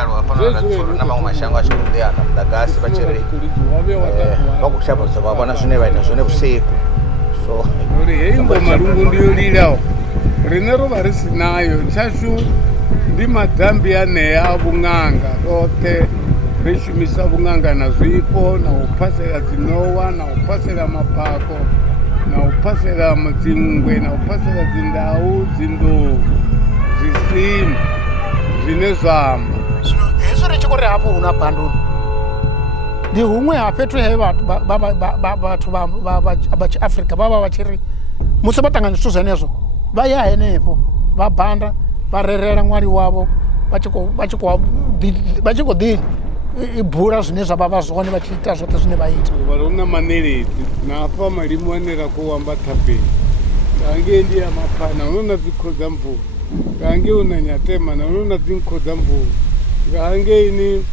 chalo hapana na mamwe mashango achikumbea na mdagasi bachiri bakushaba zoba bona zvine vaita zvone busiku so uri ingoma lungu ndiyo lilao rinero varisinayo chashu ndi madhambi aneya vung'anga rote rishumisa vung'anga na zvipo na upasela dzinowa na upasela mapako na upasela madzingwe na upasela dzindau dzindo zvisima zvine zvamba eso rechikore hapo una bhanduni ndi humwe hapethu he vathu vachiafrica vava vachiri musi vatanganya zwithu zvenezvo vaya henepo vabhanda varerera mwari wavo vachikoḓi ibhura zvine zvavava zvone vachiita zvote zvine vaita varona maneredzi nafa malimu anera kuwamba tapeni kange ndi amapana unona dzikhodza mvura kange una nyatemana unona dzinkhodza mvura kange ini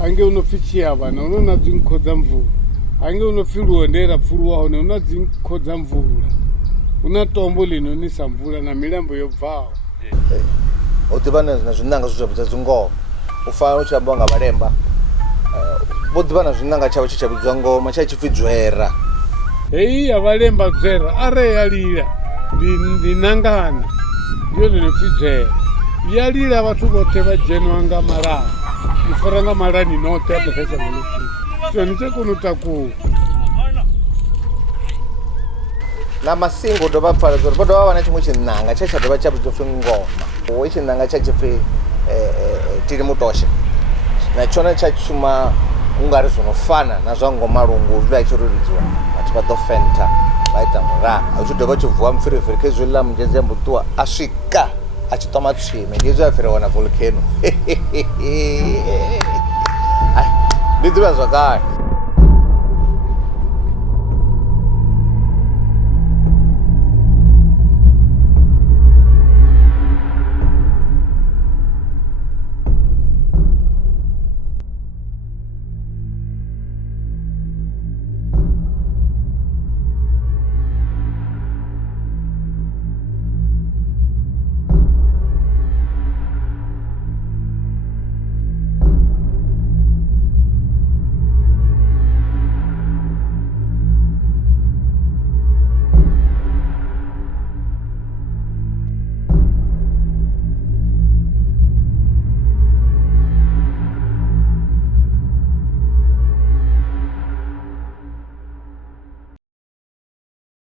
ange unofichia vana unona dzinkhodza mvura ange unofiluondera pfuru waho unona dzinkhodza mvura una tombo linonisa mvura na milambo yobvawo udibana na zvinanga zvozvabudza dzingoma ufana uchabonga valemba udibana zvinanga chavo chichabudza ngoma chachipfidzwera hei avalemba dzera are yalira ndinangana ndiyo ndinopfidzwera yalira vathu vote vajenwanga marani iforanga marani note apesesa munofi so nichekunotakuwa na masingo ndo vapfala zori vo dova va na chimwe chinanga chachadova chabudzofe ngoma we chinanga chachife tiri mutosha nachona chachuma ungari zvinofana na zva ngoma lungu zviva ichiruridzwa vati vatofenta vaita mura achidova chivhuwa mufirifiri kezvila mujenzi yambutua asvika achitwa matsvime ndizvo afirawana volcano ndidziva zvakare